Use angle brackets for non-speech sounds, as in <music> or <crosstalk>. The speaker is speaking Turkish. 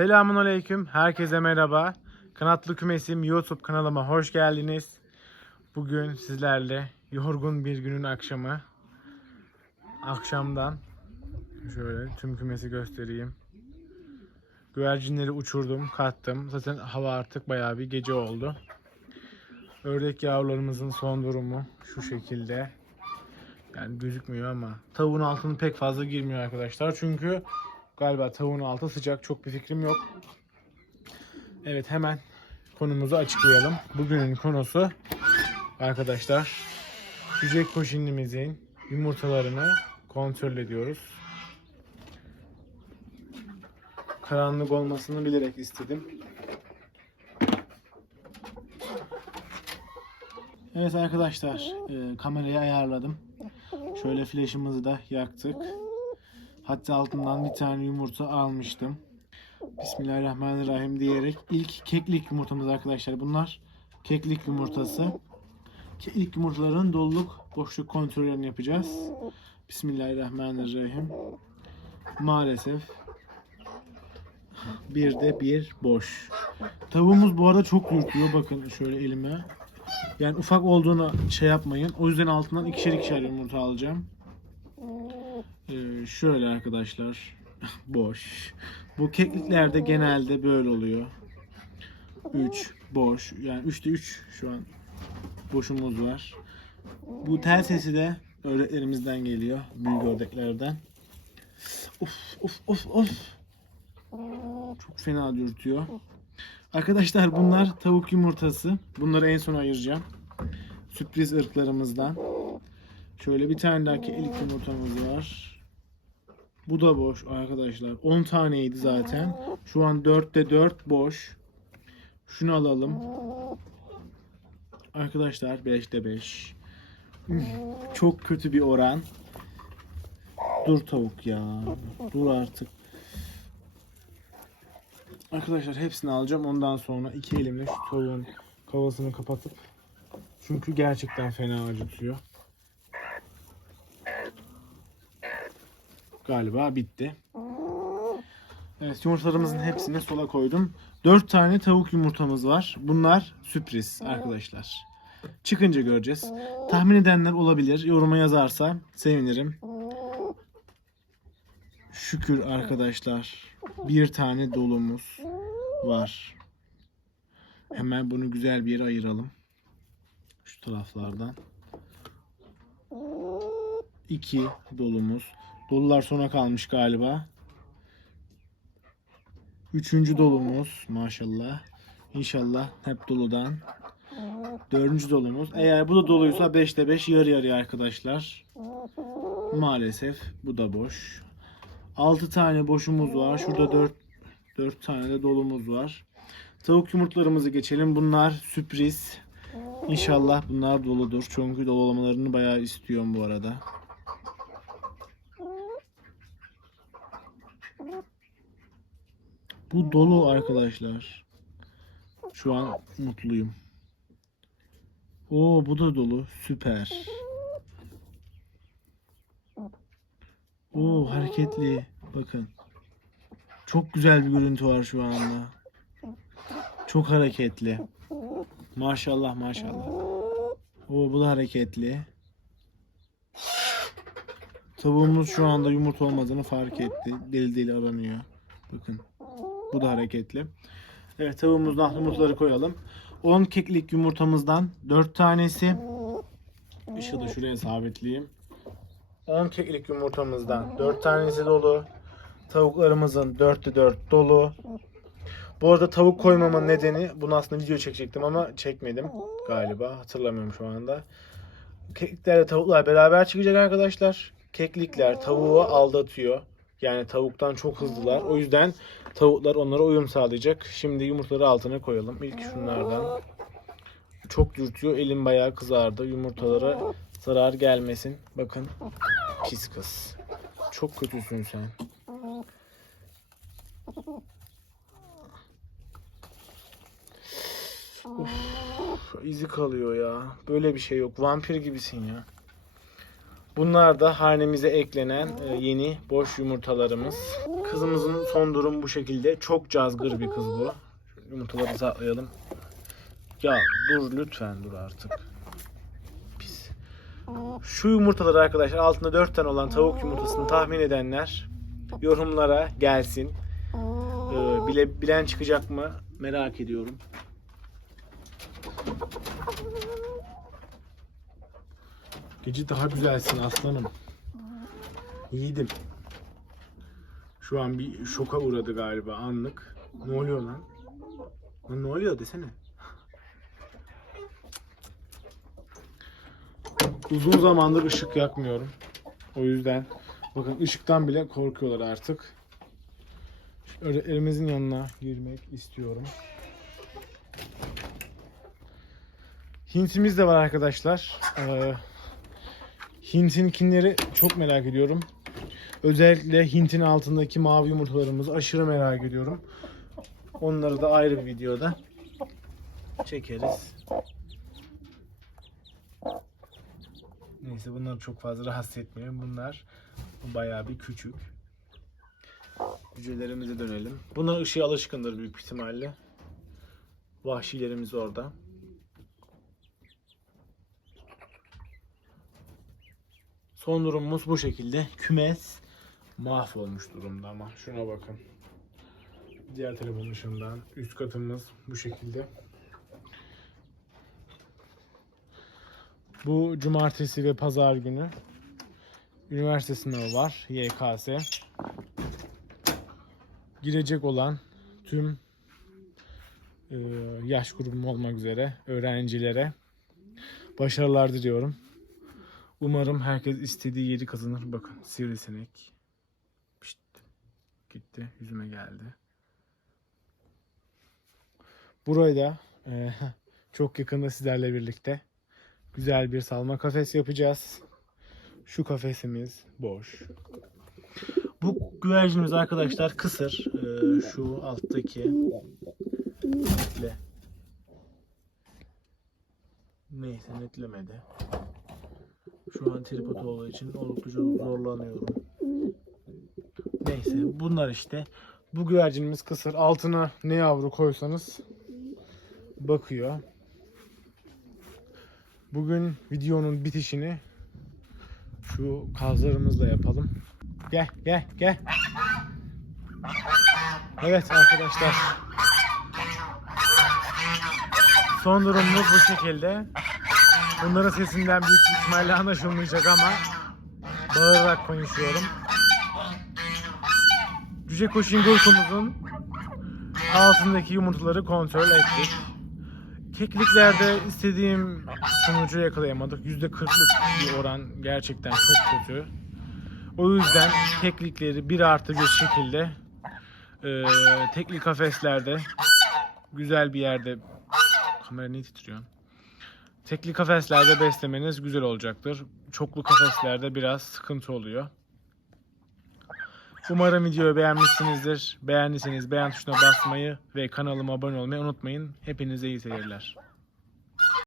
Selamun Aleyküm. Herkese merhaba. Kanatlı Kümesim YouTube kanalıma hoş geldiniz. Bugün sizlerle yorgun bir günün akşamı. Akşamdan şöyle tüm kümesi göstereyim. Güvercinleri uçurdum, kattım. Zaten hava artık bayağı bir gece oldu. Ördek yavrularımızın son durumu şu şekilde. Yani gözükmüyor ama tavuğun altını pek fazla girmiyor arkadaşlar. Çünkü galiba tavuğun altı sıcak. Çok bir fikrim yok. Evet hemen konumuzu açıklayalım. Bugünün konusu arkadaşlar cücek koşinlimizin yumurtalarını kontrol ediyoruz. Karanlık olmasını bilerek istedim. Evet arkadaşlar e, kamerayı ayarladım. Şöyle flaşımızı da yaktık. Hatta altından bir tane yumurta almıştım. Bismillahirrahmanirrahim diyerek ilk keklik yumurtamız arkadaşlar. Bunlar keklik yumurtası. Keklik yumurtaların doluluk boşluk kontrollerini yapacağız. Bismillahirrahmanirrahim. Maalesef bir de bir boş. Tavuğumuz bu arada çok yürütüyor. Bakın şöyle elime. Yani ufak olduğunu şey yapmayın. O yüzden altından ikişer ikişer yumurta alacağım. Ee, şöyle arkadaşlar. <laughs> boş. Bu kekliklerde genelde böyle oluyor. 3 boş. Yani 3'te 3 şu an boşumuz var. Bu tel sesi de ördeklerimizden geliyor. Büyük ördeklerden. Of of of of. Çok fena dürtüyor. Arkadaşlar bunlar tavuk yumurtası. Bunları en son ayıracağım. Sürpriz ırklarımızdan. Şöyle bir tane daha ilk yumurtamız var. Bu da boş arkadaşlar. 10 taneydi zaten. Şu an 4'te 4 boş. Şunu alalım. Arkadaşlar 5'te 5. Çok kötü bir oran. Dur tavuk ya. Dur artık. Arkadaşlar hepsini alacağım. Ondan sonra iki elimle şu tavuğun kafasını kapatıp çünkü gerçekten fena acıtıyor. Galiba bitti. Evet yumurtalarımızın hepsini sola koydum. 4 tane tavuk yumurtamız var. Bunlar sürpriz arkadaşlar. Çıkınca göreceğiz. Tahmin edenler olabilir. Yoruma yazarsa sevinirim. Şükür arkadaşlar. Bir tane dolumuz var. Hemen bunu güzel bir yere ayıralım. Şu taraflardan. İki dolumuz. Dolular sona kalmış galiba. Üçüncü dolumuz maşallah. İnşallah hep doludan. Dördüncü dolumuz. Eğer bu da doluysa 5'te 5 yarı yarıya arkadaşlar. Maalesef bu da boş. 6 tane boşumuz var. Şurada 4 4 tane de dolumuz var. Tavuk yumurtlarımızı geçelim. Bunlar sürpriz. İnşallah bunlar doludur. Çünkü dolu olmalarını bayağı istiyorum bu arada. Bu dolu arkadaşlar. Şu an mutluyum. Oo bu da dolu. Süper. Oo hareketli. Bakın. Çok güzel bir görüntü var şu anda. Çok hareketli. Maşallah maşallah. Oo bu da hareketli. Tavuğumuz şu anda yumurta olmadığını fark etti. Deli deli aranıyor. Bakın. Bu da hareketli. Evet tavuğumuzdan yumurtaları koyalım. 10 keklik yumurtamızdan 4 tanesi. Işığı da şuraya sabitleyeyim. 10 keklik yumurtamızdan 4 tanesi dolu. Tavuklarımızın 4'te 4 dolu. Bu arada tavuk koymamın nedeni bunu aslında video çekecektim ama çekmedim galiba. Hatırlamıyorum şu anda. Kekliklerle tavuklar beraber çıkacak arkadaşlar. Keklikler tavuğu aldatıyor. Yani tavuktan çok hızlılar. O yüzden tavuklar onlara uyum sağlayacak. Şimdi yumurtaları altına koyalım. İlk şunlardan. Çok dürtüyor. Elim bayağı kızardı. Yumurtalara zarar gelmesin. Bakın. Pis kız. Çok kötüsün sen. Of, izi kalıyor ya. Böyle bir şey yok. Vampir gibisin ya. Bunlar da hanemize eklenen e, yeni boş yumurtalarımız. Kızımızın son durum bu şekilde. Çok cazgır bir kız bu. Yumurtaları saklayalım. Ya dur lütfen dur artık. Pis. Şu yumurtaları arkadaşlar altında 4 tane olan tavuk yumurtasını tahmin edenler yorumlara gelsin. Ee, bile, bilen çıkacak mı merak ediyorum. Gece daha güzelsin aslanım. Yiğidim. Şu an bir şoka uğradı galiba anlık. Ne oluyor lan? Lan ne oluyor desene. Uzun zamandır ışık yakmıyorum. O yüzden bakın ışıktan bile korkuyorlar artık. Öyle yanına girmek istiyorum. Hintimiz de var arkadaşlar. Ee, Hint'inkinleri çok merak ediyorum. Özellikle Hint'in altındaki mavi yumurtalarımızı aşırı merak ediyorum. Onları da ayrı bir videoda çekeriz. Neyse bunları çok fazla rahatsız etmiyorum. Bunlar bayağı bir küçük. Hücrelerimize dönelim. Bunlar ışığa alışkındır büyük ihtimalle. Vahşilerimiz orada. Son durumumuz bu şekilde. Kümes mahvolmuş durumda ama şuna bakın. Diğer telefonun ışığından üst katımız bu şekilde. Bu cumartesi ve pazar günü üniversite sınavı var. YKS. Girecek olan tüm e, yaş grubum olmak üzere öğrencilere başarılar diliyorum. Umarım herkes istediği yeri kazanır. Bakın sivrisinek. Pişt. Gitti. Yüzüme geldi. Burayı da e, <laughs> çok yakında sizlerle birlikte güzel bir salma kafes yapacağız. Şu kafesimiz boş. Bu güvercinimiz arkadaşlar kısır. E, şu alttaki netle. Neyse netlemedi. Şu an tripod olduğu için oldukça zorlanıyorum. Neyse bunlar işte. Bu güvercinimiz kısır. Altına ne yavru koysanız bakıyor. Bugün videonun bitişini şu kazlarımızla yapalım. Gel gel gel. Evet arkadaşlar. Son durumumuz bu şekilde. Bunların sesinden büyük ihtimalle anlaşılmayacak ama bağırarak konuşuyorum. Cüce Koşingurtumuzun altındaki yumurtaları kontrol ettik. Kekliklerde istediğim sonucu yakalayamadık. %40'lık bir oran gerçekten çok kötü. O yüzden keklikleri bir artı bir şekilde e, tekli kafeslerde güzel bir yerde kamera niye titriyor? Tekli kafeslerde beslemeniz güzel olacaktır. Çoklu kafeslerde biraz sıkıntı oluyor. Umarım videoyu beğenmişsinizdir. Beğendiyseniz beğen tuşuna basmayı ve kanalıma abone olmayı unutmayın. Hepinize iyi seyirler.